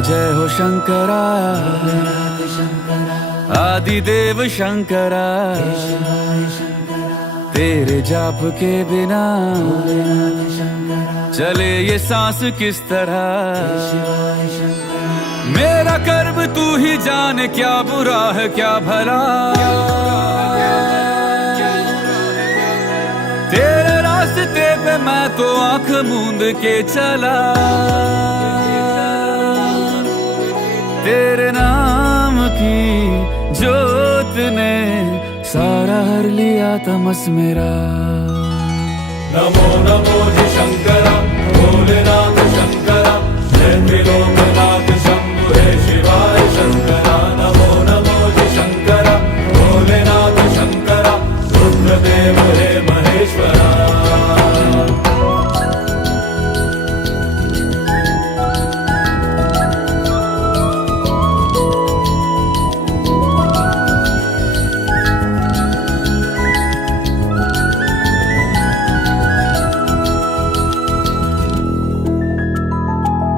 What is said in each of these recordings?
जय हो शंकरा आदिदेव शंकरा, तेरे जाप के बिना चले ये सांस किस तरह। मेरा कर्म तू ही जाने, क्या बुरा है क्या भला। तेरे रास्ते पे मैं तो आंख मूंद के चला, तेरे नाम की जोत ने सारा हर लिया तमस मेरा। नमो नमो जी शंकरा भोलेनाथ शंकरा, जय त्रिलोकनाथ शंभु हे शिवाय शंकरा। नमो नमो जी शंकरा भोलेनाथ शंकरा, रुद्रदेव हे महेश्वरा।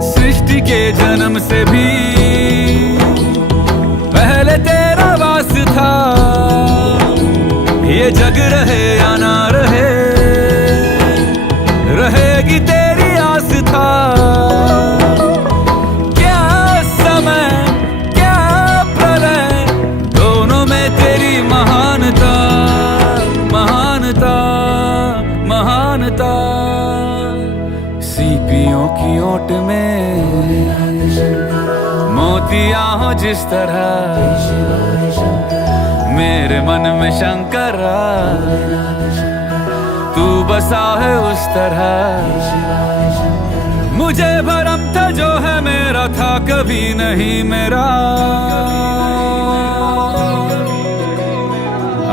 सृष्टि के जन्म से भी पहले तेरा वास था, ये जग रहे या ना रहे, रहेगी तेरी आस था। क्या समय क्या प्रलय, दोनों में तेरी महानता महानता महानता। सीपियों की ओट में मोतियां हो जिस तरह, मेरे मन में शंकरा तू बसा है उस तरह। मुझे भरम था जो है मेरा था कभी नहीं मेरा,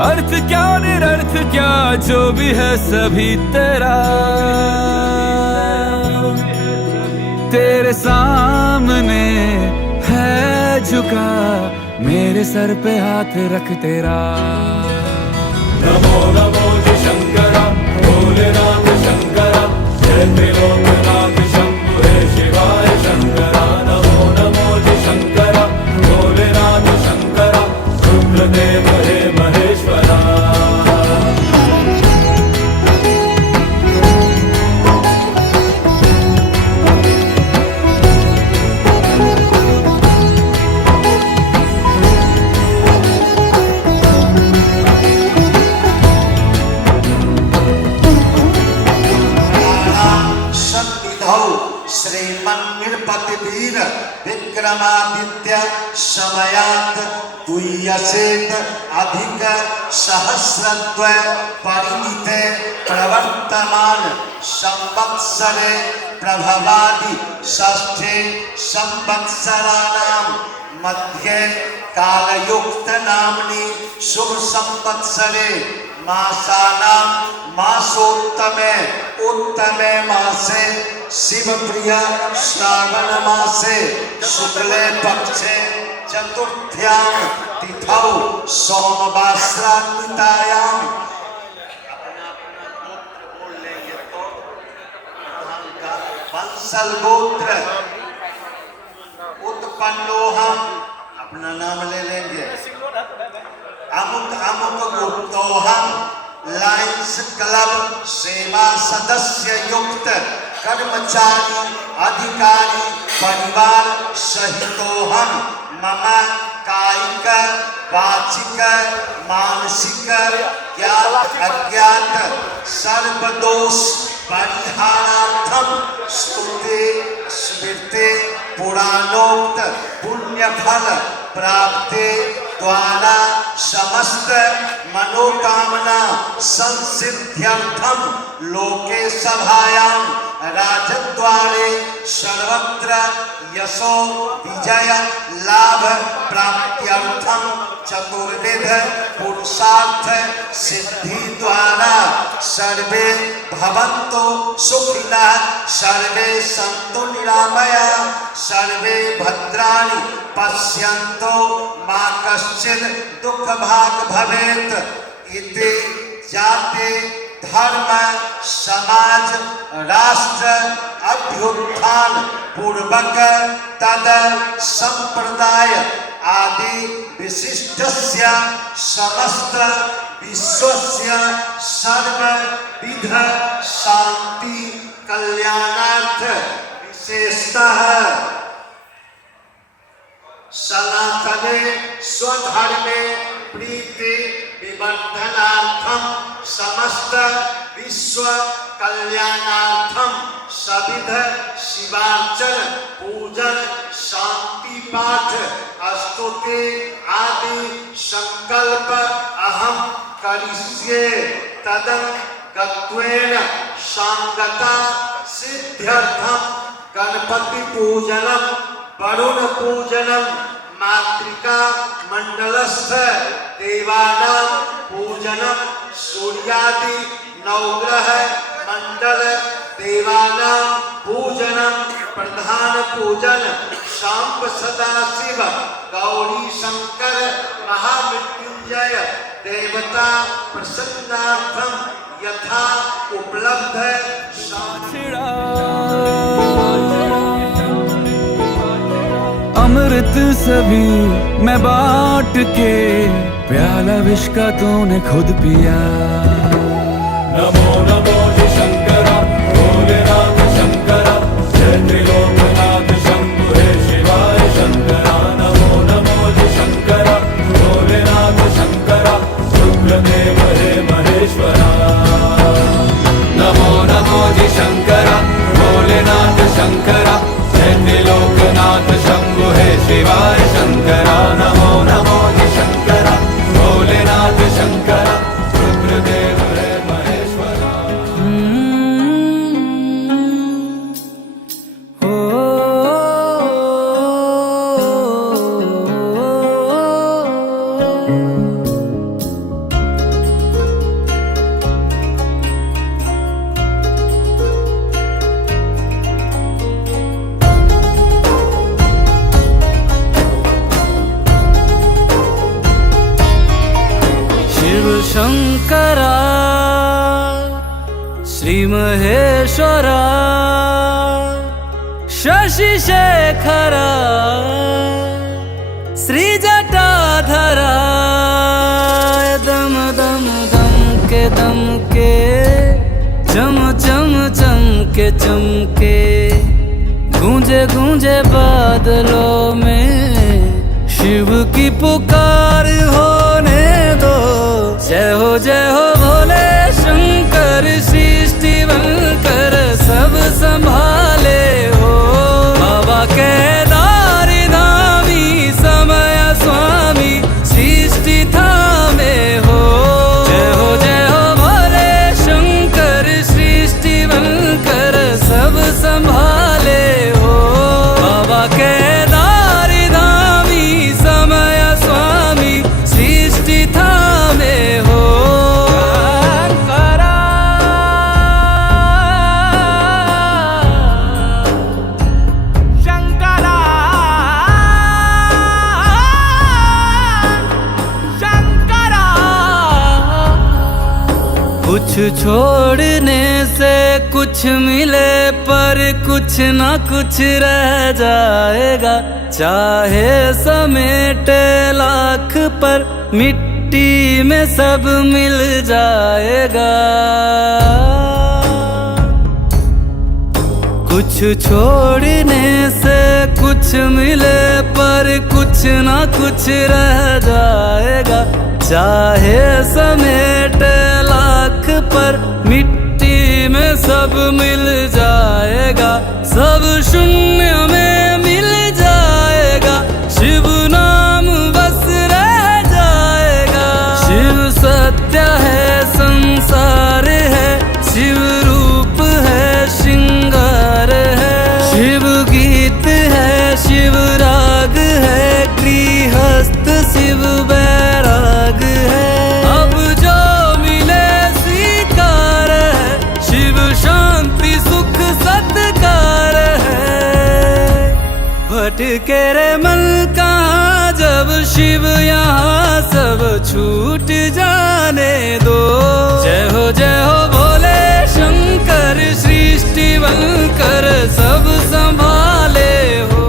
अर्थ क्या निरर्थ क्या जो भी है सभी तेरा। तेरे सामने है झुका मेरे सर पे हाथ रख तेरा। नमो नमो जी शंकरा भोलेनाथ शंकरा, जय त्रिलोकनाथ शंभु हे शिवाय शंकरा। नमो नमो जी शंकरा भोलेनाथ शंकरा, रुद्रदेव हे महेश्वरा। श्रीमन्निर्पतिवीर विक्रमादित्य समयात् तुय्यसेत अधिक सहस्रद्वय परिमिते प्रवर्तमान संवत्सरे प्रभवादि षष्ठे संवत्सराणां मध्ये कालयुक्त नाम्नि शुभ संवत्सरे मासानां मासोत्तमे उत्तमे मासे शिवप्रिय श्रावण मासे शुक्ले पक्षे चतुर्थ्यां तिथौ सोमवासरान्वितायां। वंशल गोत्र उत्पन्नोहम, अपना नाम ले लेंगे, अमुक अमुक गोत्रोहम, लायंस क्लब सेवा सदस्य युक्त कर्मचारी अधिकारी परिवार सहितोहम मम कायिक वाचिक मानसिक ज्ञात अज्ञात सर्वदोष परिहारार्थम स्तुते स्मृते पुराणोक्त पुण्य फल प्राप्ते द्वारा समस्त मनोकामना संसिद्ध्यर्थम लोके सभायां राजद्वारे सर्वत्र यशो विजय लाभ प्राप्त्यर्थम चतुर्विध पुरुषार्थ सिद्धि द्वारा सर्वे भवन्तु सुखिनः सर्वे सन्तु निरामया सर्वे भद्राणि पश्यन्तु मा कश्चित् दुःखभाग् भवेत् इति जाति धर्म समाज राष्ट्र अभ्युत्थान पूर्वक तद संप्रदाय आदि विशिष्टस्य समस्त विश्वस्य सर्वविध शांति कल्याणार्थ विशेषतः सनातने स्वधर्मे प्रीति विवर्धनार्थम समस्त विश्व कल्याणार्थम सविध शिवार्चन पूजन शांति पाठ स्तुति आदि संकल्प अहम करिष्ये तदं गत्वेन सांगता सिद्ध्यर्थम गणपति पूजनम वरुण पूजनम मातृका मंडलस्थ देवानां पूजनम सूर्यादि नवग्रह मंडल देवानां पूजनम प्रधान पूजन शांब सदाशिव गौरी शंकर महामृत्युंजय देवता प्रसन्नार्थम यथा उपलब्ध अमृत सभी मैं बांट के प्याला विष का तूने खुद पिया। नमो नमो जय शंकर भोलेनाथ शंकर जय त्रिलोकनाथ शंभु हे शिवाय शंकर। नमो नमो जय शंकर भोलेनाथ शंकर रुद्रदेव हे महेश्वरा। नमो नमो जय शंकर भोलेनाथ शंकर जय त्रिलोकनाथ शंभु हे शिवाय शंकर। नमो नमो जय शंकर भोलेनाथ शंकर रुद्रदेव हे महेश्वरा। शंकरा श्री महेश्वरा शशि शेखरा श्री जटाधरा दम दम दम के चम चम चमके चमके गूंजे गूंजे बादलों में शिव की पुकार होने दो। जय हो भोले शंकर सृष्टि बनकर सब संभाले हो। बाबा केदारी धामी समय स्वामी सृष्टि थामे हो। जय हो भोले शंकर सृष्टि बनकर सब संभाले हो। बाबा केदारी धामी समय स्वामी सृष्टि थामे हो। कुछ छोड़ने से कुछ मिले पर कुछ ना कुछ रह जाएगा। चाहे समेटे लाख पर मिट्टी में सब मिल जाएगा। कुछ छोड़ने से कुछ मिले पर कुछ ना कुछ रह जाएगा। चाहे समेटे लाख पर मिट्टी में सब मिल जाएगा। सब शून्य में मिल जाएगा। शिव नाम बस रह जाएगा। शिव सत्य है संसार है। शिव रूप है श्रृंगार है। शिव गीत है शिव राग है। गृहस्थ शिव बैराग है। अब जो मिले स्वीकार के रे मन का जब शिव यहाँ सब छूट जाने दो। जय हो भोले शंकर सृष्टि बनकर सब संभाले हो।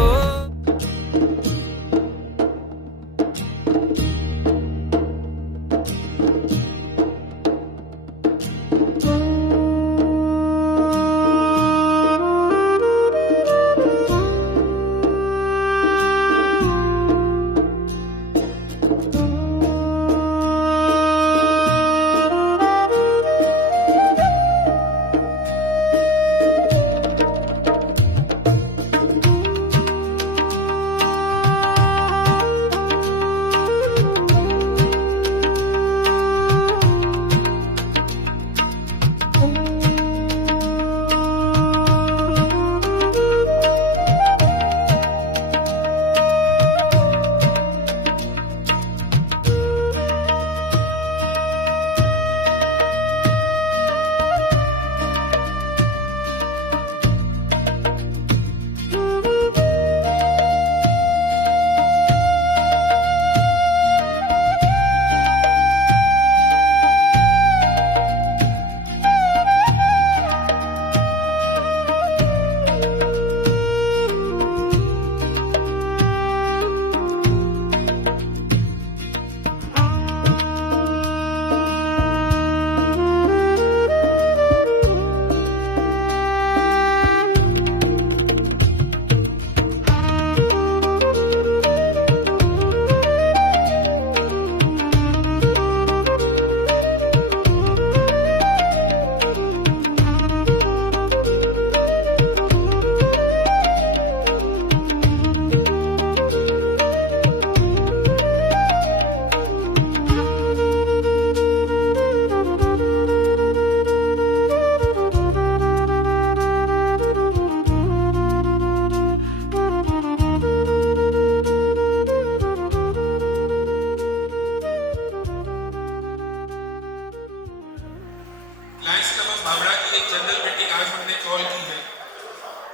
लायंस क्लब ऑफ भावड़ा की एक जनरल मीटिंग आज हमने कॉल की है।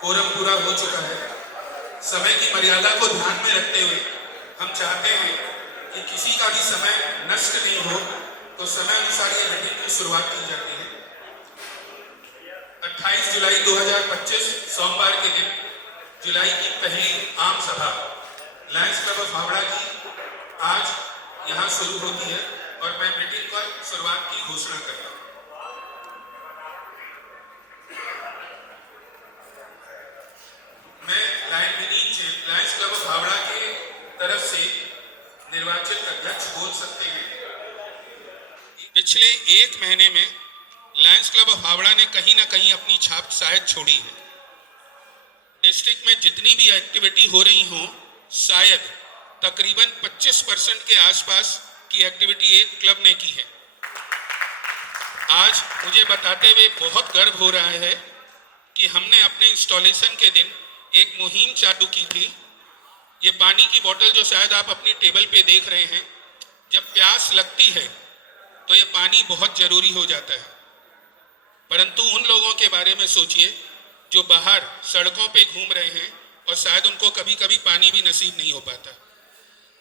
कोरम पूरा हो चुका है। समय की मर्यादा को ध्यान में रखते हुए हम चाहते हैं कि किसी का भी समय नष्ट नहीं हो, तो समय अनुसार ये मीटिंग की शुरुआत की जाती है। 28 जुलाई 2025 सोमवार के दिन जुलाई की पहली आम सभा लायंस क्लब ऑफ भावड़ा की आज यहाँ शुरू होती है और मैं मीटिंग पर शुरुआत की घोषणा करता हूँ। मैं लायंस क्लब ऑफ भावड़ा के तरफ से निर्वाचित अध्यक्ष बोल सकते हैं। पिछले एक महीने में लायंस क्लब ऑफ भावड़ा ने कहीं ना कहीं अपनी छाप शायद छोड़ी है। डिस्ट्रिक्ट में जितनी भी एक्टिविटी हो रही हो, शायद तकरीबन 25% के आसपास की एक्टिविटी एक क्लब ने की है। आज मुझे बताते हुए बहुत गर्व हो रहा है कि हमने अपने इंस्टॉलेशन के दिन एक मुहिम चालू की थी। ये पानी की बोतल जो शायद आप अपनी टेबल पे देख रहे हैं, जब प्यास लगती है तो ये पानी बहुत ज़रूरी हो जाता है। परंतु उन लोगों के बारे में सोचिए जो बाहर सड़कों पे घूम रहे हैं और शायद उनको कभी कभी पानी भी नसीब नहीं हो पाता।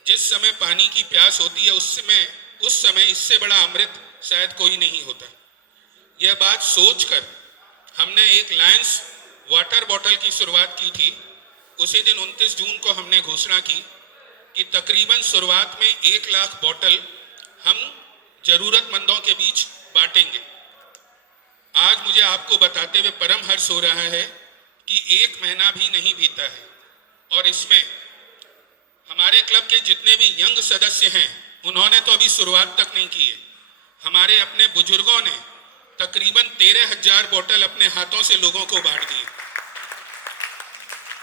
जिस समय पानी की प्यास होती है उस समय इससे बड़ा अमृत शायद कोई नहीं होता। यह बात सोचकर हमने एक लायंस वाटर बॉटल की शुरुआत की थी। उसी दिन 29 जून को हमने घोषणा की कि तकरीबन शुरुआत में 1 लाख बॉटल हम ज़रूरतमंदों के बीच बांटेंगे। आज मुझे आपको बताते हुए परम हर्ष हो रहा है कि 1 महीना भी नहीं बीता है और इसमें हमारे क्लब के जितने भी यंग सदस्य हैं उन्होंने तो अभी शुरुआत तक नहीं की है। हमारे अपने बुजुर्गों ने तकरीबन 13,000 बोतल अपने हाथों से लोगों को बांट दी।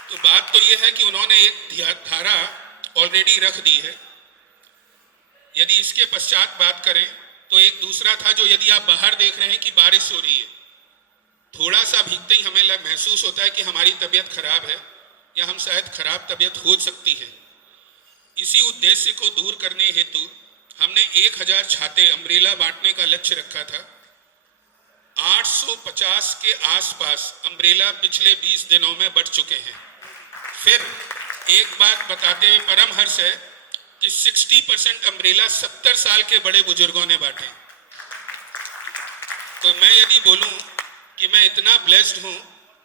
तो बात तो यह है कि उन्होंने एक धारा ऑलरेडी रख दी है। यदि इसके पश्चात बात करें तो एक दूसरा था जो यदि आप बाहर देख रहे हैं कि बारिश हो रही है, थोड़ा सा भीगते ही हमें महसूस होता है कि हमारी तबीयत खराब है या हम शायद खराब तबीयत हो सकती है। इसी उद्देश्य को दूर करने हेतु हमने 1000 छाते अम्ब्रेला बांटने का लक्ष्य रखा था। 850 के आसपास अम्ब्रेला पिछले 20 दिनों में बढ़ चुके हैं। फिर एक बात बताते हुए परम हर्ष है कि 60% अम्ब्रेला 70 साल के बड़े बुजुर्गों ने बांटे। तो मैं यदि बोलूं कि मैं इतना ब्लेस्ड हूं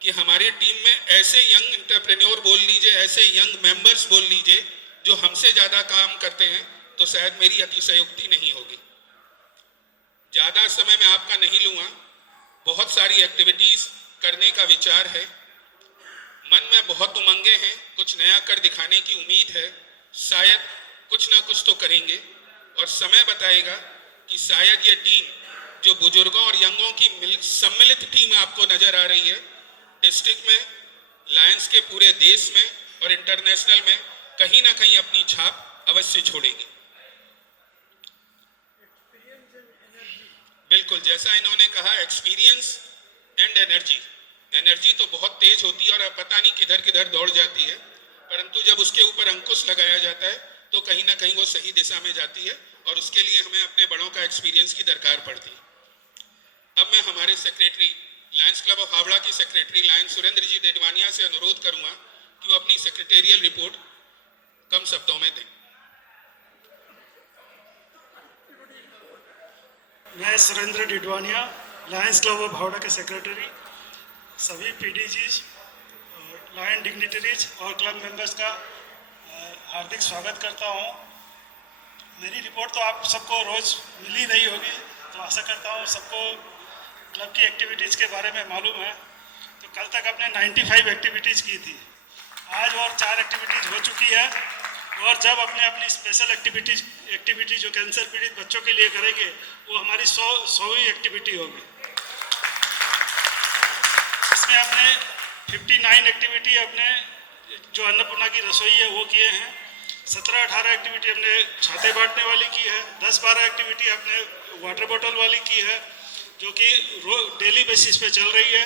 कि हमारी टीम में ऐसे यंग एंटरप्रेन्योर बोल लीजिए, ऐसे यंग मेंबर्स बोल लीजिए जो हमसे ज़्यादा काम करते हैं, तो शायद मेरी अतिशयोक्ति नहीं होगी। ज़्यादा समय मैं आपका नहीं लूँगा। बहुत सारी एक्टिविटीज़ करने का विचार है, मन में बहुत उमंगे हैं, कुछ नया कर दिखाने की उम्मीद है। शायद कुछ ना कुछ तो करेंगे और समय बताएगा कि शायद ये टीम जो बुजुर्गों और यंगों की सम्मिलित टीम आपको नजर आ रही है, डिस्ट्रिक्ट में, लायंस के पूरे देश में और इंटरनेशनल में कहीं ना कहीं अपनी छाप अवश्य छोड़ेगी। बिल्कुल, जैसा इन्होंने कहा, एक्सपीरियंस एंड एनर्जी। एनर्जी तो बहुत तेज होती है और अब पता नहीं किधर किधर दौड़ जाती है, परंतु जब उसके ऊपर अंकुश लगाया जाता है तो कहीं ना कहीं वो सही दिशा में जाती है और उसके लिए हमें अपने बड़ों का एक्सपीरियंस की दरकार पड़ती है। अब मैं हमारे secretary, Lions club of Howrah की सेक्रेटरी लायन सुरेंद्र जी डेडवानिया से अनुरोध करूंगा कि वो अपनी सेक्रेटेरियल रिपोर्ट कम शब्दों में दें। मैं Surendra Didwania, Lions club of Howrah के सेक्रेटरी, सभी पीडीजी और लायन डिग्निटरीज और क्लब मेंबर्स का हार्दिक स्वागत करता हूं। मेरी रिपोर्ट तो आप सबको रोज़ मिल ही रही होगी, तो आशा करता हूं सबको क्लब की एक्टिविटीज़ के बारे में मालूम है। तो कल तक आपने 95 एक्टिविटीज़ की थी, आज और 4 एक्टिविटीज़ हो चुकी है और जब अपने अपनी स्पेशल एक्टिविटी जो कैंसर पीड़ित बच्चों के लिए करेंगे वो हमारी 100वीं एक्टिविटी होगी। इसमें आपने 59 एक्टिविटी अपने जो अन्नपूर्णा की रसोई है वो किए हैं, 17-18 एक्टिविटी हमने छाते बांटने वाली की है, 10-12 एक्टिविटी आपने वाटर बॉटल वाली की है जो कि डेली बेसिस पे चल रही है।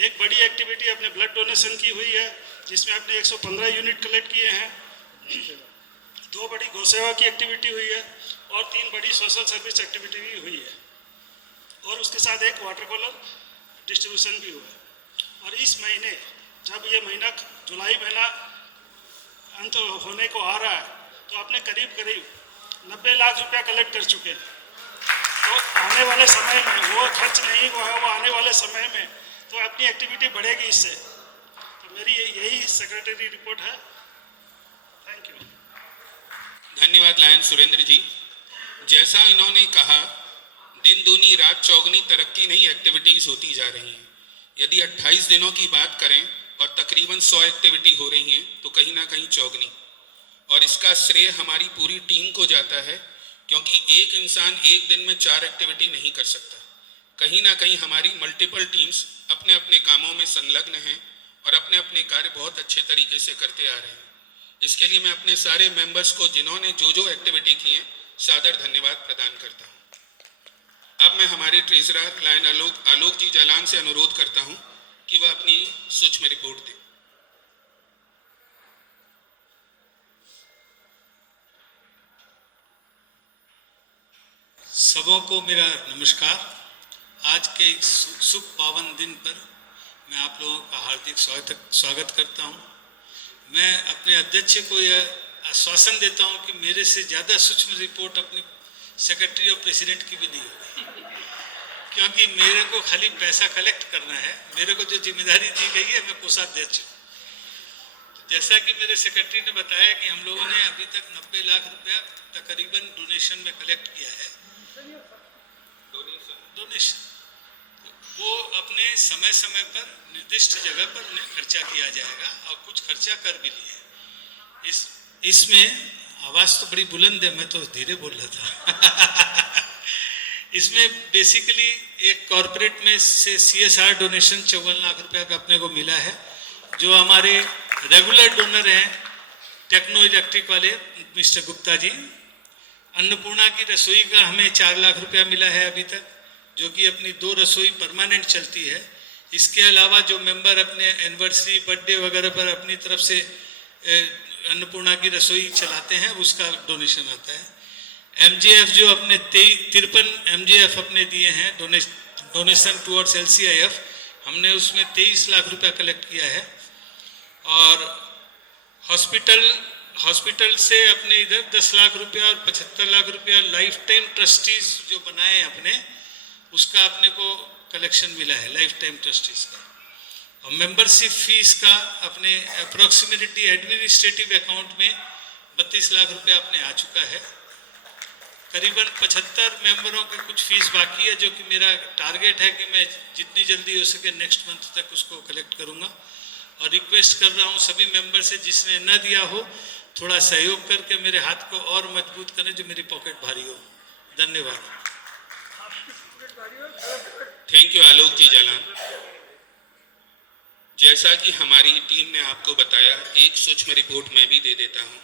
एक बड़ी एक्टिविटी अपने ब्लड डोनेशन की हुई है जिसमें आपने 115 यूनिट कलेक्ट किए हैं, 2 बड़ी गौसेवा की एक्टिविटी हुई है और 3 बड़ी सोशल सर्विस एक्टिविटी भी हुई है और उसके साथ एक वाटर कूलर डिस्ट्रीब्यूशन भी हुआ है। और इस महीने, जब ये महीना जुलाई महीना अंत होने को आ रहा है, तो आपने करीब 90 लाख रुपया कलेक्ट कर चुके हैं। तो आने वाले समय में वो खर्च नहीं हुआ है, वो आने वाले समय में तो अपनी एक्टिविटी बढ़ेगी इससे। तो मेरी यही सेक्रेटरी रिपोर्ट है। Thank you. धन्यवाद लायन सुरेंद्र जी। जैसा इन्होंने कहा, दिन दूनी रात चौगनी तरक्की नहीं एक्टिविटीज़ होती जा रही हैं। यदि 28 दिनों की बात करें और तकरीबन 100 एक्टिविटी हो रही हैं तो कहीं ना कहीं चौगनी, और इसका श्रेय हमारी पूरी टीम को जाता है क्योंकि एक इंसान एक दिन में 4 एक्टिविटी नहीं कर सकता। कहीं ना कहीं हमारी मल्टीपल टीम्स अपने अपने कामों में संलग्न हैं और अपने अपने कार्य बहुत अच्छे तरीके से करते आ रहे हैं। इसके लिए मैं अपने सारे मेंबर्स को जिन्होंने जो एक्टिविटी की हैं सादर धन्यवाद प्रदान करता हूं। अब मैं हमारे ट्रेजरर लायन आलोक जी जालान से अनुरोध करता हूं कि वह अपनी सूक्ष्म रिपोर्ट दें। सबों को मेरा नमस्कार। आज के एक शुभ पावन दिन पर मैं आप लोगों का हार्दिक स्वागत करता हूं। मैं अपने अध्यक्ष को यह आश्वासन देता हूं कि मेरे से ज़्यादा सूक्ष्म रिपोर्ट अपनी सेक्रेटरी और प्रेसिडेंट की भी नहीं होगी, क्योंकि मेरे को खाली पैसा कलेक्ट करना है। मेरे को जो जिम्मेदारी दी गई है, मैं कोषाध्यक्ष हूँ। जैसा कि मेरे सेक्रेटरी ने बताया कि हम लोगों ने अभी तक 90 लाख रुपया तकरीबन डोनेशन में कलेक्ट किया है। डोनेशन वो अपने समय समय पर निर्दिष्ट जगह पर उन्हें खर्चा किया जाएगा और कुछ खर्चा कर भी लिए। इसमें आवाज़ तो बड़ी बुलंद है, मैं तो धीरे बोल रहा था। इसमें बेसिकली एक कॉरपोरेट में से CSR डोनेशन 54 लाख रुपया का अपने को मिला है। जो हमारे रेगुलर डोनर हैं टेक्नो इलेक्ट्रिक वाले मिस्टर गुप्ता जी, अन्नपूर्णा की रसोई का हमें 4 लाख रुपया मिला है अभी तक, जो कि अपनी 2 रसोई परमानेंट चलती है। इसके अलावा जो मेंबर अपने एनिवर्सरी बर्थडे वगैरह पर अपनी तरफ से अन्नपूर्णा की रसोई चलाते हैं, उसका डोनेशन आता है। MJF जो अपने 53 MJF अपने दिए हैं डोनेशन टुवर्ड्स LCIF, हमने उसमें 23 लाख रुपया कलेक्ट किया है। और हॉस्पिटल से अपने इधर 10 लाख रुपया और 75 लाख रुपया लाइफ टाइम ट्रस्टीज जो बनाए हैं अपने, उसका अपने को कलेक्शन मिला है लाइफ टाइम ट्रस्टीज का। और मेंबरशिप फीस का अपने अप्रोक्सीमेटली एडमिनिस्ट्रेटिव अकाउंट में 32 लाख रुपया अपने आ चुका है। करीबन 75 मेंबरों की कुछ फीस बाकी है, जो कि मेरा टारगेट है कि मैं जितनी जल्दी हो सके नेक्स्ट मंथ तक उसको कलेक्ट करूंगा। और रिक्वेस्ट कर रहा हूं सभी मेंबर से, जिसने न दिया हो थोड़ा सहयोग करके मेरे हाथ को और मजबूत करें, जो मेरी पॉकेट भारी हो। धन्यवाद। थैंक यू आलोक जी जालान। जैसा कि हमारी टीम ने आपको बताया, एक सूक्ष्म रिपोर्ट मैं भी दे देता हूं।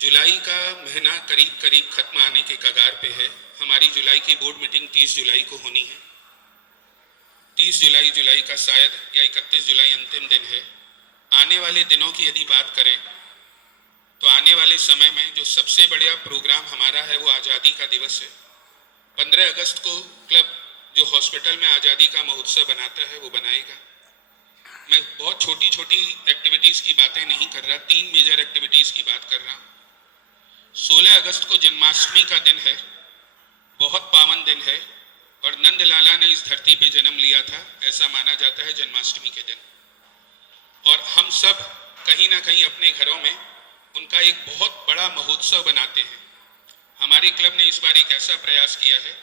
जुलाई का महीना करीब करीब खत्म आने के कगार पे है। हमारी जुलाई की बोर्ड मीटिंग 30 जुलाई को होनी है। 30 जुलाई का शायद या 31 जुलाई अंतिम दिन है। आने वाले दिनों की यदि बात करें तो आने वाले समय में जो सबसे बड़ा प्रोग्राम हमारा है वो आज़ादी का दिवस है। 15 अगस्त को क्लब जो हॉस्पिटल में आज़ादी का महोत्सव बनाता है वो बनाएगा। मैं बहुत छोटी छोटी एक्टिविटीज़ की बातें नहीं कर रहा, 3 मेजर एक्टिविटीज़ की बात कर रहा हूँ। 16 अगस्त को जन्माष्टमी का दिन है, बहुत पावन दिन है और नंद लाला ने इस धरती पे जन्म लिया था, ऐसा माना जाता है जन्माष्टमी के दिन। और हम सब कहीं ना कहीं अपने घरों में उनका एक बहुत बड़ा महोत्सव बनाते हैं। हमारे क्लब ने इस बार एक ऐसा प्रयास किया है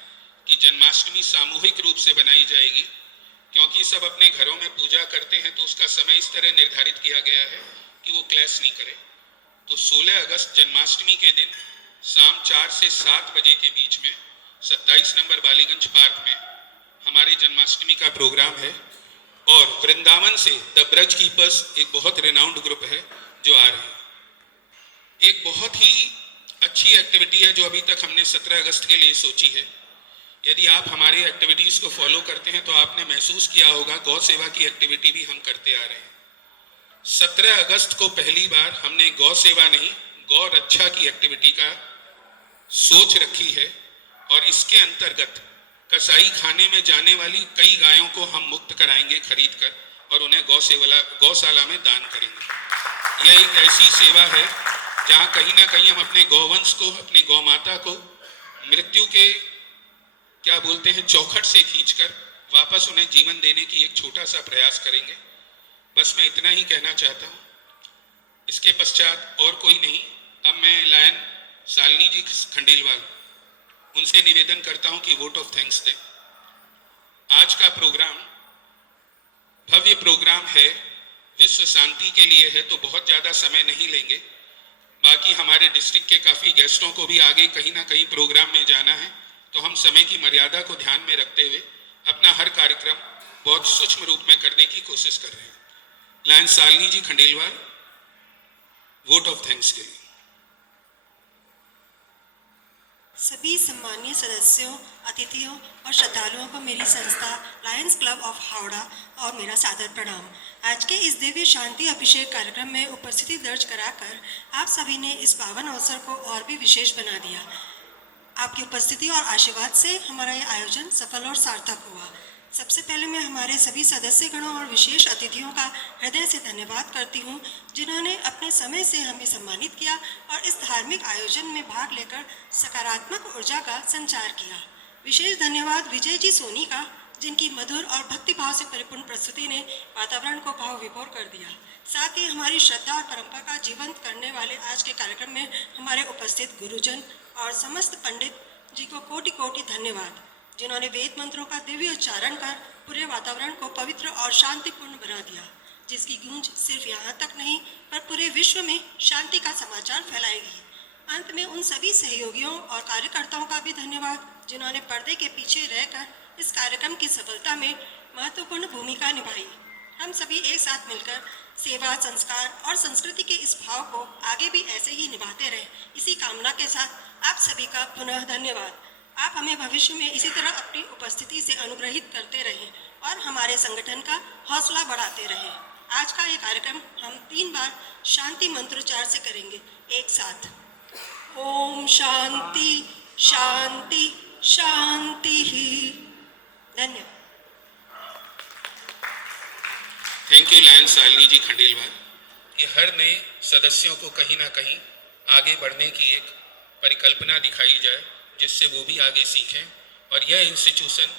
कि जन्माष्टमी सामूहिक रूप से बनाई जाएगी, क्योंकि सब अपने घरों में पूजा करते हैं तो उसका समय इस तरह निर्धारित किया गया है कि वो क्लैश नहीं करे। तो 16 अगस्त जन्माष्टमी के दिन शाम 4 से 7 बजे के बीच में 27 नंबर बालीगंज पार्क में हमारे जन्माष्टमी का प्रोग्राम है। और वृंदावन से द ब्रज कीपर्स एक बहुत रिनाउंड ग्रुप है जो आ रहे हैं। एक बहुत ही अच्छी एक्टिविटी है जो अभी तक हमने 17 अगस्त के लिए सोची है। यदि आप हमारी एक्टिविटीज़ को फॉलो करते हैं तो आपने महसूस किया होगा गौ सेवा की एक्टिविटी भी हम करते आ रहे हैं। 17 अगस्त को पहली बार हमने गौ सेवा नहीं, गौ रक्षा की एक्टिविटी का सोच रखी है। और इसके अंतर्गत कसाई खाने में जाने वाली कई गायों को हम मुक्त कराएंगे खरीद कर और उन्हें गौशाला में दान करेंगे। यह एक ऐसी सेवा है जहां कहीं ना कहीं हम अपने गौवंश को, अपनी गौ माता को मृत्यु के क्या बोलते हैं चौखट से खींचकर वापस उन्हें जीवन देने की एक छोटा सा प्रयास करेंगे। बस मैं इतना ही कहना चाहता हूँ, इसके पश्चात और कोई नहीं। अब मैं लायन शालिनी जी खंडेलवाल उनसे निवेदन करता हूं कि वोट ऑफ थैंक्स दें। आज का प्रोग्राम भव्य प्रोग्राम है, विश्व शांति के लिए है, तो बहुत ज़्यादा समय नहीं लेंगे। बाकी हमारे डिस्ट्रिक्ट के काफ़ी गेस्टों को भी आगे कहीं ना कहीं प्रोग्राम में जाना है, तो हम समय की मर्यादा को ध्यान में रखते हुए अपना हर कार्यक्रम बहुत सूक्ष्म रूप में करने की कोशिश कर रहे हैं। Lion Shalini ji Khandelwal, vote of thanks के लिए। सभी सम्मानीय सदस्यों, अतिथियों और श्रद्धालुओं को मेरी संस्था लायंस क्लब ऑफ हावड़ा और मेरा सादर प्रणाम। आज के इस दिव्य शांति अभिषेक कार्यक्रम में उपस्थिति दर्ज कराकर आप सभी ने इस पावन अवसर को और भी विशेष बना दिया। आपकी उपस्थिति और आशीर्वाद से हमारा ये आयोजन सफल और सार्थक हुआ। सबसे पहले मैं हमारे सभी सदस्यगणों और विशेष अतिथियों का हृदय से धन्यवाद करती हूँ, जिन्होंने अपने समय से हमें सम्मानित किया और इस धार्मिक आयोजन में भाग लेकर सकारात्मक ऊर्जा का संचार किया। विशेष धन्यवाद विजय जी सोनी का, जिनकी मधुर और भक्तिभाव से परिपूर्ण प्रस्तुति ने वातावरण को भाव विभोर कर दिया। साथ ही हमारी श्रद्धा और परंपरा का जीवंत करने वाले आज के कार्यक्रम में हमारे उपस्थित गुरुजन और समस्त पंडित जी को कोटि कोटि धन्यवाद, जिन्होंने वेद मंत्रों का दिव्य उच्चारण कर पूरे वातावरण को पवित्र और शांतिपूर्ण बना दिया, जिसकी गूंज सिर्फ यहाँ तक नहीं पर पूरे विश्व में शांति का समाचार फैलाएगी। अंत में उन सभी सहयोगियों और कार्यकर्ताओं का भी धन्यवाद, जिन्होंने पर्दे के पीछे रहकर इस कार्यक्रम की सफलता में महत्वपूर्ण भूमिका निभाई। हम सभी एक साथ मिलकर सेवा, संस्कार और संस्कृति के इस भाव को आगे भी ऐसे ही निभाते रहें, इसी कामना के साथ आप सभी का पुनः धन्यवाद। आप हमें भविष्य में इसी तरह अपनी उपस्थिति से अनुग्रहित करते रहें और हमारे संगठन का हौसला बढ़ाते रहें। आज का ये कार्यक्रम हम 3 बार शांति मंत्रोच्चार से करेंगे एक साथ। ओम शांति शांति शांति ही। धन्यवाद। Thank you lion Shalini ji Khandelwal. कि हर नए सदस्यों को कहीं ना कहीं आगे बढ़ने की एक परिकल्पना दिखाई जाए, जिससे वो भी आगे सीखें और यह इंस्टीट्यूशन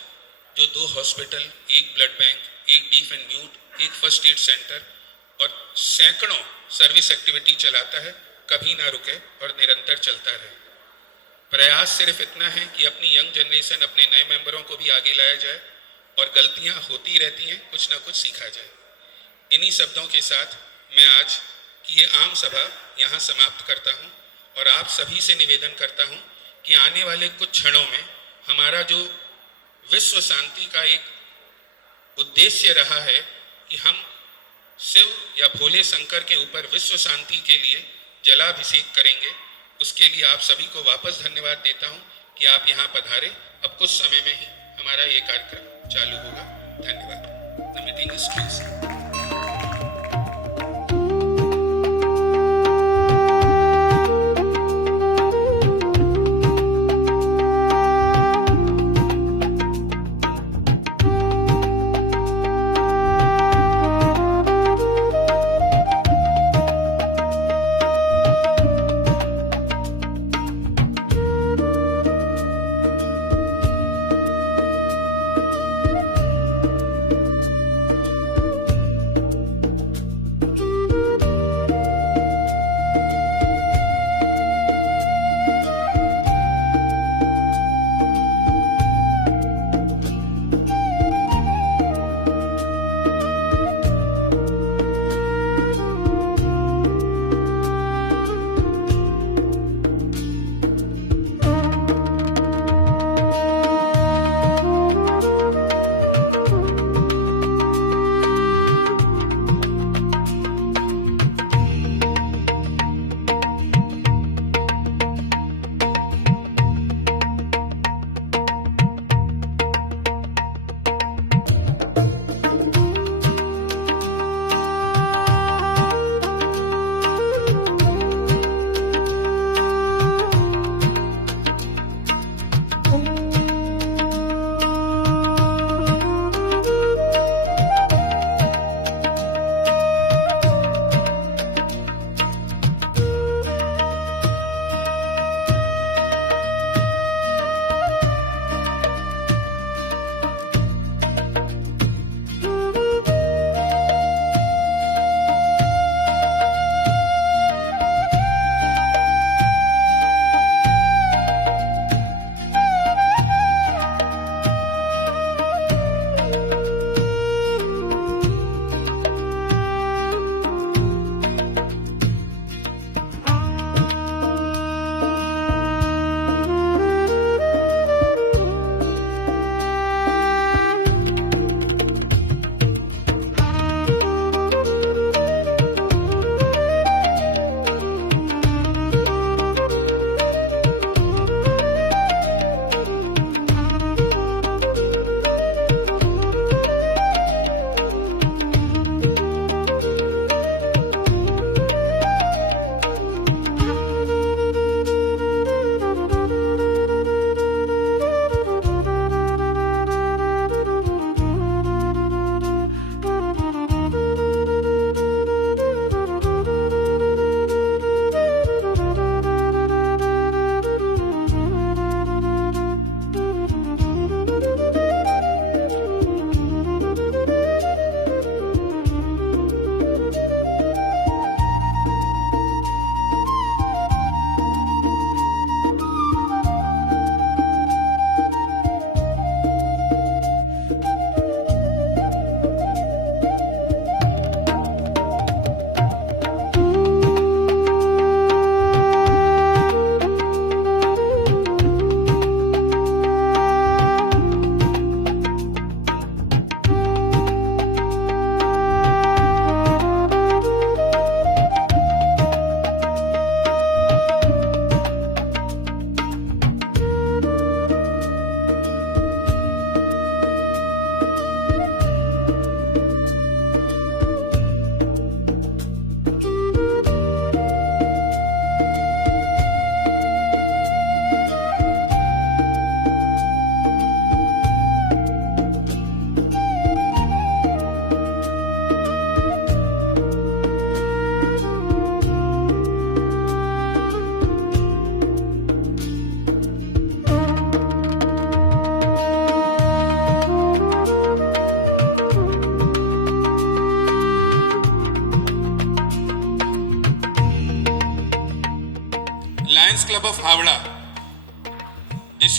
जो 2 hospital, 1 blood bank, 1 beef and mute, 1 first aid centre और सैकड़ों सर्विस एक्टिविटी चलाता है, कभी ना रुके और निरंतर चलता रहे। प्रयास सिर्फ इतना है कि अपनी यंग जनरेशन, अपने नए मेंबरों को भी आगे लाया जाए और गलतियां होती रहती हैं, कुछ ना कुछ सीखा जाए। इन्हीं शब्दों के साथ मैं आज की ये आम सभा यहाँ समाप्त करता हूँ और आप सभी से निवेदन करता हूँ कि आने वाले कुछ क्षणों में हमारा जो विश्व शांति का एक उद्देश्य रहा है कि हम शिव या भोले शंकर के ऊपर विश्व शांति के लिए जलाभिषेक करेंगे, उसके लिए आप सभी को वापस धन्यवाद देता हूं कि आप यहाँ पधारे। अब कुछ समय में ही हमारा ये कार्यक्रम चालू होगा। धन्यवाद। The meeting is closed.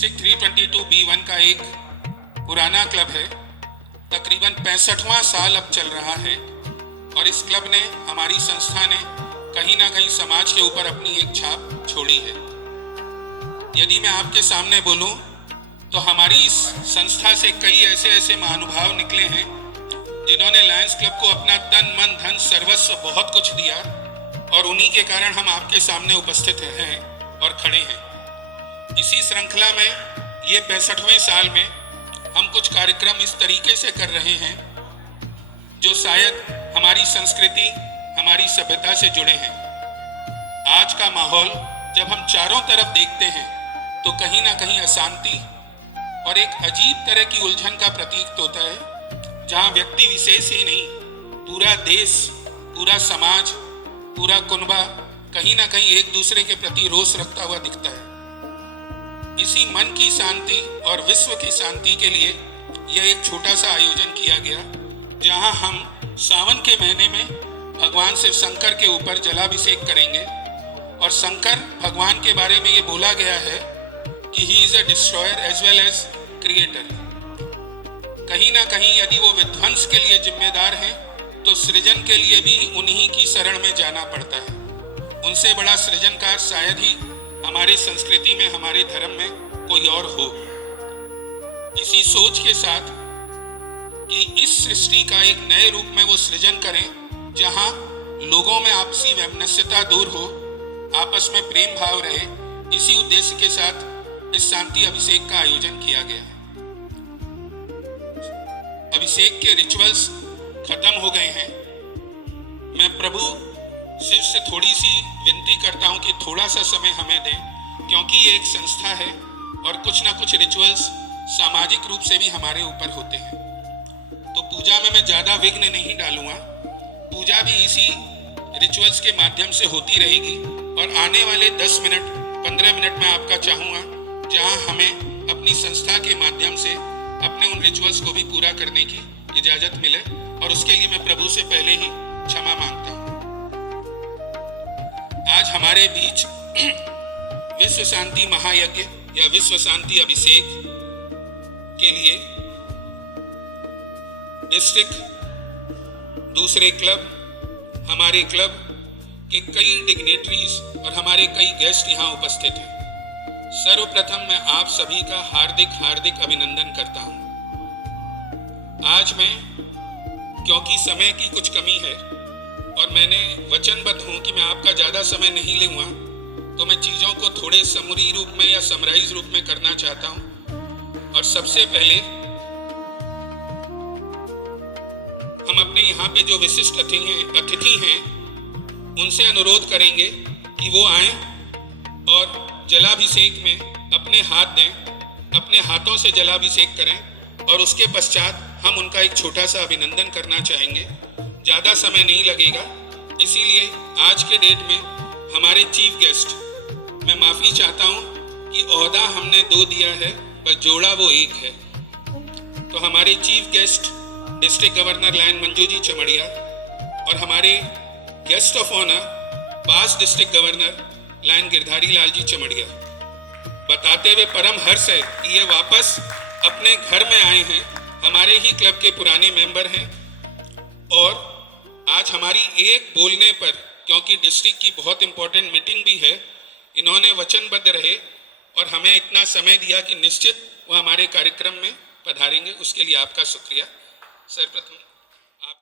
District 322 B1 का एक पुराना क्लब है। तकरीबन 65वां साल अब चल रहा है और इस क्लब ने, हमारी संस्था ने कहीं ना कहीं समाज के ऊपर अपनी एक छाप छोड़ी है। यदि मैं आपके सामने बोलूं तो हमारी इस संस्था से कई ऐसे महानुभाव निकले हैं जिन्होंने लायंस क्लब को अपना तन मन धन सर्वस्व बहुत कुछ दिया और उन्हीं के कारण हम आपके सामने उपस्थित हैं और खड़े हैं। इसी श्रृंखला में ये 65वें साल में हम कुछ कार्यक्रम इस तरीके से कर रहे हैं जो शायद हमारी संस्कृति, हमारी सभ्यता से जुड़े हैं। आज का माहौल जब हम चारों तरफ देखते हैं तो कहीं ना कहीं अशांति और एक अजीब तरह की उलझन का प्रतीक होता है, जहां व्यक्ति विशेष ही नहीं, पूरा देश, पूरा समाज, पूरा कुनबा कहीं ना कहीं एक दूसरे के प्रति रोष रखता हुआ दिखता है। इसी मन की शांति और विश्व की शांति के लिए यह एक छोटा सा आयोजन किया गया, जहां हम सावन के महीने में भगवान शिव शंकर के ऊपर जलाभिषेक करेंगे। और शंकर भगवान के बारे में ये बोला गया है कि he is a destroyer as well as creator. कहीं ना कहीं यदि वो विध्वंस के लिए जिम्मेदार हैं तो सृजन के लिए भी उन्हीं की शरण में जाना पड़ता है। उनसे बड़ा सृजनकार शायद ही हमारी संस्कृति में, हमारे धर्म में कोई और हो। इसी सोच के साथ कि इस सृष्टि का एक नए रूप में वो सृजन करें जहां लोगों में आपसी वैमनस्यता दूर हो, आपस में प्रेम भाव रहे, इसी उद्देश्य के साथ इस शांति अभिषेक का आयोजन किया गया। अभिषेक के रिचुअल्स खत्म हो गए हैं। मैं प्रभु शिव से थोड़ी सी विनती करता हूं कि थोड़ा सा समय हमें दें, क्योंकि ये एक संस्था है और कुछ ना कुछ रिचुअल्स सामाजिक रूप से भी हमारे ऊपर होते हैं। तो पूजा में मैं ज़्यादा विघ्न नहीं डालूंगा। पूजा भी इसी रिचुअल्स के माध्यम से होती रहेगी और आने वाले 10 मिनट 15 मिनट में आपका चाहूँगा जहाँ हमें अपनी संस्था के माध्यम से अपने उन रिचुअल्स को भी पूरा करने की इजाज़त मिले, और उसके लिए मैं प्रभु से पहले ही क्षमा मांगता हूँ। आज हमारे बीच विश्व शांति महायज्ञ या विश्व शांति अभिषेक के लिए डिस्ट्रिक्ट, दूसरे क्लब, हमारे क्लब के कई डिग्नेटरीज और हमारे कई गेस्ट यहाँ उपस्थित हैं। सर्वप्रथम मैं आप सभी का हार्दिक अभिनंदन करता हूँ। आज मैं, क्योंकि समय की कुछ कमी है और मैंने वचनबद्ध हूँ कि मैं आपका ज़्यादा समय नहीं लूँगा, तो मैं चीज़ों को थोड़े समरी रूप में या समराइज रूप में करना चाहता हूँ। और सबसे पहले हम अपने यहाँ पे जो विशिष्ट अतिथि हैं उनसे अनुरोध करेंगे कि वो आएं और जलाभिषेक में अपने हाथ दें, अपने हाथों से जलाभिषेक करें, और उसके पश्चात हम उनका एक छोटा सा अभिनंदन करना चाहेंगे। ज़्यादा समय नहीं लगेगा, इसीलिए आज के डेट में हमारे चीफ गेस्ट, मैं माफ़ी चाहता हूँ कि ओहदा हमने 2 दिया है पर जोड़ा वो 1 है। तो हमारे chief guest district governor lion Manju ji Chamaria और हमारे guest of honour past district governor lion Girdhari Lal ji Chamaria, बताते हुए परम हर्ष है कि ये वापस अपने घर में आए हैं, हमारे ही क्लब के पुराने मेंबर हैं। और आज हमारी एक बोलने पर, क्योंकि डिस्ट्रिक्ट की बहुत इंपॉर्टेंट मीटिंग भी है, इन्होंने वचनबद्ध रहे और हमें इतना समय दिया कि निश्चित वो हमारे कार्यक्रम में पधारेंगे। उसके लिए आपका शुक्रिया। सर्वप्रथम